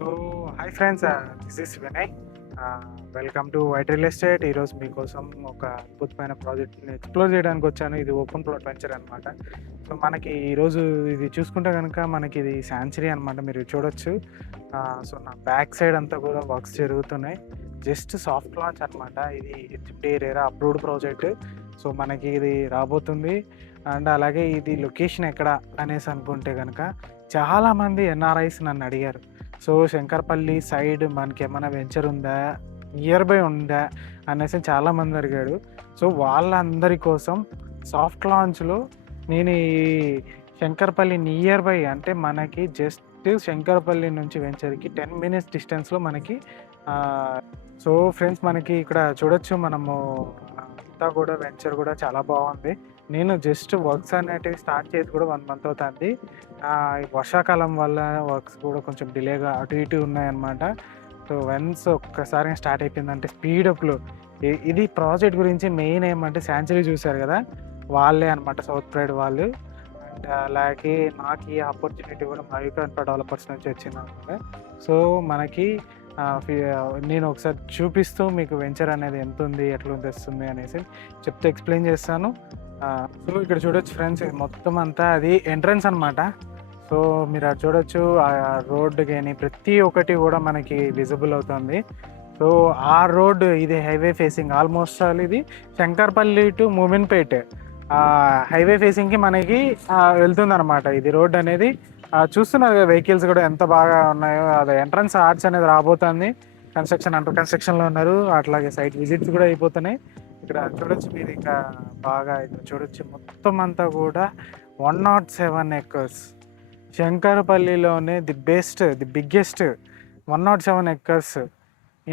So hi friends, this is Vinay. Welcome to white real estate. ఈరోజు మీకోసం ఒక అద్భుతమైన ప్రాజెక్ట్ని ఎక్స్ప్లోర్ చేయడానికి వచ్చాను. ఇది ఓపెన్ ప్లాట్ వెంచర్ అనమాట. సో మనకి ఈరోజు ఇది చూసుకుంటే కనుక మనకి ఇది శాంచురీ అనమాట. మీరు చూడొచ్చు. సో నా బ్యాక్ సైడ్ అంతా కూడా వర్క్స్ జరుగుతున్నాయి. జస్ట్ సాఫ్ట్ లాంచ్ అనమాట. ఇది HMDA RERA approved project. So మనకి ఇది రాబోతుంది. అండ్ అలాగే ఇది లొకేషన్ ఎక్కడ అనేసి అనుకుంటే కనుక చాలామంది ఎన్ఆర్ఐస్ నన్ను అడిగారు. సో శంకర్పల్లి సైడ్ మనకి ఏమైనా వెంచర్ ఉందా, నియర్ బై ఉందా అనేసి చాలామంది అడిగాడు. సో వాళ్ళందరి కోసం సాఫ్ట్ లాంచ్లో నేను ఈ శంకర్పల్లి నియర్ బై అంటే మనకి జస్ట్ శంకర్పల్లి నుంచి వెంచర్కి 10 minutes డిస్టెన్స్లో మనకి. సో ఫ్రెండ్స్, మనకి ఇక్కడ చూడొచ్చు మనము అంతా కూడా వెంచర్ కూడా చాలా బాగుంది. నేను జస్ట్ వర్క్స్ అనేటివి స్టార్ట్ చేసి కూడా 1 month అవుతుంది. వర్షాకాలం వల్ల వర్క్స్ కూడా కొంచెం డిలేగా అటు ఇటు ఉన్నాయన్నమాట. సో వన్స్ ఒక్కసారి స్టార్ట్ అయిపోయిందంటే స్పీడప్లో ఇది ప్రాజెక్ట్ గురించి మెయిన్ ఏమంటే శాంచురీ చూశారు కదా, వాళ్ళే అనమాట, సౌత్ ప్రైడ్ వాళ్ళు. అండ్ అలాగే నాకు ఈ ఆపర్చునిటీ కూడా మైక్రో డెవలపర్స్ నుంచి వచ్చింది అనమాట. సో మనకి నేను ఒకసారి చూపిస్తూ మీకు వెంచర్ అనేది ఎంత ఉంది, ఎట్లా వస్తుంది అనేసి చెప్తే ఎక్స్ప్లెయిన్ చేస్తాను. సో ఇక్కడ చూడొచ్చు ఫ్రెండ్స్, ఇది మొత్తం అంతా అది ఎంట్రన్స్ అనమాట. సో మీరు అది చూడొచ్చు, ఆ రోడ్డు కానీ ప్రతి ఒక్కటి కూడా మనకి విజిబుల్ అవుతుంది. సో ఆ రోడ్ ఇది హైవే ఫేసింగ్, ఆల్మోస్ట్ ఆల్ ఇది శంకర్పల్లి టు మూమిన్పేట్ హైవే ఫేసింగ్కి మనకి వెళ్తుంది అనమాట ఇది రోడ్ అనేది. చూస్తున్నారు కదా వెహికల్స్ కూడా ఎంత బాగా ఉన్నాయో. అది ఎంట్రన్స్ ఆర్చ్ అనేది రాబోతుంది. అండర్ కన్స్ట్రక్షన్లో ఉన్నారు. అట్లాగే సైట్ విజిట్స్ కూడా అయిపోతున్నాయి. ఇక్కడ చూడొచ్చు మీరు, ఇంకా బాగా ఇక్కడ చూడొచ్చు మొత్తం అంతా కూడా 107 acres. శంకరపల్లిలోనే ది బిగ్గెస్ట్ 107 acres.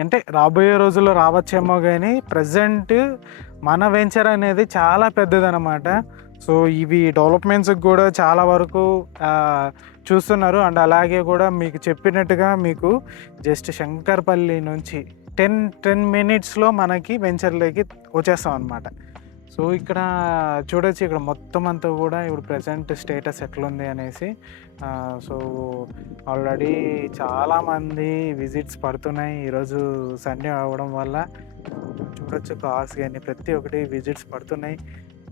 అంటే రాబోయే రోజుల్లో రావచ్చేమో కానీ ప్రజెంట్ మన వెంచర్ అనేది చాలా పెద్దదన్నమాట. సో ఇవి డెవలప్మెంట్స్కి కూడా చాలా వరకు చూస్తున్నారు. అండ్ అలాగే కూడా మీకు చెప్పినట్టుగా మీకు జస్ట్ శంకర్పల్లి నుంచి 10 minutesలో మనకి వెంచర్లోకి వచ్చేస్తాం అనమాట. సో ఇక్కడ చూడొచ్చు, ఇక్కడ మొత్తం అంతా కూడా ఇప్పుడు ప్రజెంట్ స్టేటస్ ఎట్లుంది అనేసి. సో ఆల్రెడీ చాలామంది విజిట్స్ పడుతున్నాయి. ఈరోజు సండే అవ్వడం వల్ల చూడొచ్చు కార్స్ కానీ ప్రతి ఒక్కటి విజిట్స్ పడుతున్నాయి.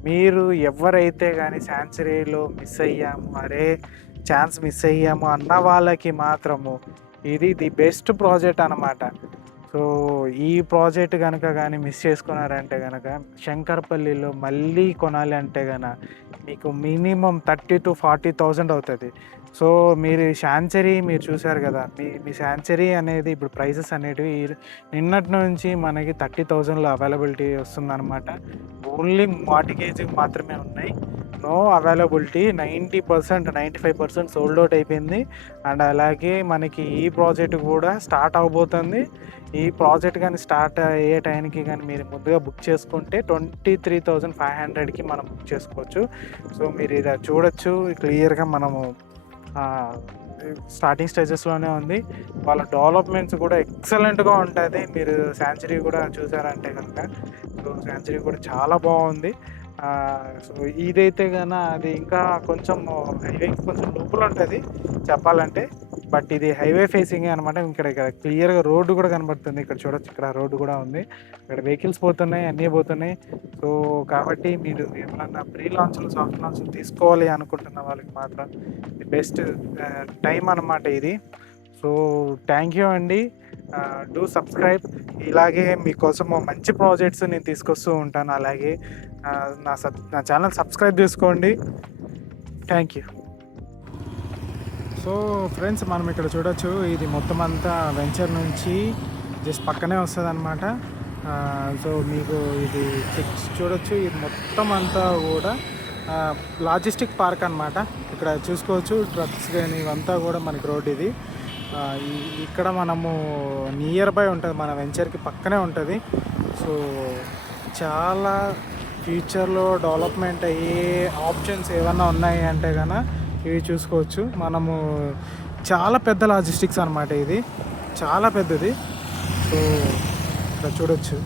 మీరు ఎవరైతే కానీ శాంచురీలో మిస్ అయ్యాము, ఛాన్స్ మిస్ అయ్యాము అన్న వాళ్ళకి మాత్రము ఇది ది బెస్ట్ ప్రాజెక్ట్ అన్నమాట. సో ఈ ప్రాజెక్ట్ కనుక కానీ మిస్ చేసుకున్నారంటే కనుక శంకర్పల్లిలో మళ్ళీ కొనాలి అంటే కనుక మీకు మినిమం 30,000 to 40,000 అవుతుంది. సో మీరు శాంచురీ మీరు చూశారు కదా, మీ శాంచురీ అనేది ఇప్పుడు ప్రైసెస్ అనేటివి నిన్నటి నుంచి మనకి 30,000లో అవైలబిలిటీ వస్తుందన్నమాట. ఓన్లీ మార్టిగేజ్కి మాత్రమే ఉన్నాయి, నో అవైలబిలిటీ. 90%, 95% సోల్డ్ అవుట్ అయిపోయింది. అండ్ అలాగే మనకి ఈ ప్రాజెక్ట్ కూడా స్టార్ట్ అవబోతుంది. ఈ ప్రాజెక్ట్ కానీ స్టార్ట్ అయ్యే టైంకి కానీ మీరు ముందుగా బుక్ చేసుకుంటే 23,500కి మనం బుక్ చేసుకోవచ్చు. సో మీరు ఇది చూడొచ్చు క్లియర్గా. మనము స్టార్టింగ్ స్టేజెస్లోనే ఉంది. వాళ్ళ డెవలప్మెంట్స్ కూడా ఎక్సలెంట్గా ఉంటుంది. మీరు శాంచురీ కూడా చూసారంటే కనుక, సో శాంచురీ కూడా చాలా బాగుంది. సో ఇదైతే కన్నా అది ఇంకా కొంచెం హైవేకి కొంచెం లోపల ఉంటుంది చెప్పాలంటే, బట్ ఇది హైవే ఫేసింగే అనమాట. ఇక్కడ క్లియర్గా రోడ్డు కూడా కనబడుతుంది. ఇక్కడ చూడొచ్చు, ఇక్కడ రోడ్డు కూడా ఉంది. ఇక్కడ వెహికల్స్ పోతున్నాయి, అన్నీ పోతున్నాయి. సో కాబట్టి మీరు ఏమన్నా ప్రీ లాంచ్లు, సాఫ్ట్ లాంచ్లు తీసుకోవాలి అనుకుంటున్న వాళ్ళకి మాత్రం ది బెస్ట్ టైం అనమాట ఇది. సో థ్యాంక్ యూ అండి. Do subscribe. ఇలాగే మీకోసం మంచి ప్రాజెక్ట్స్ నేను తీసుకొస్తూ ఉంటాను. అలాగే నా ఛానల్ సబ్స్క్రైబ్ చేసుకోండి. Thank you. సో ఫ్రెండ్స్, మనం ఇక్కడ చూడొచ్చు, ఇది మొత్తం అంతా వెంచర్ నుంచి జస్ట్ పక్కనే వస్తుంది అనమాట. సో మీకు ఇది చూడొచ్చు, ఇది మొత్తం అంతా కూడా లాజిస్టిక్ పార్క్ అనమాట. ఇక్కడ చూసుకోవచ్చు ట్రక్స్ కానీ ఇవంతా కూడా మనకి రోడ్ ఇది. ఇక్కడ మనము నియర్ బై ఉంటుంది, మన వెంచర్కి పక్కనే ఉంటుంది. సో చాలా ఫ్యూచర్లో డెవలప్మెంట్ అయ్యే ఆప్షన్స్ ఏమన్నా ఉన్నాయి అంటే కనుక ఇవి చూసుకోవచ్చు. మనము చాలా పెద్ద లాజిస్టిక్స్ అనమాట, ఇది చాలా పెద్దది. సో ఇక్కడ చూడొచ్చు.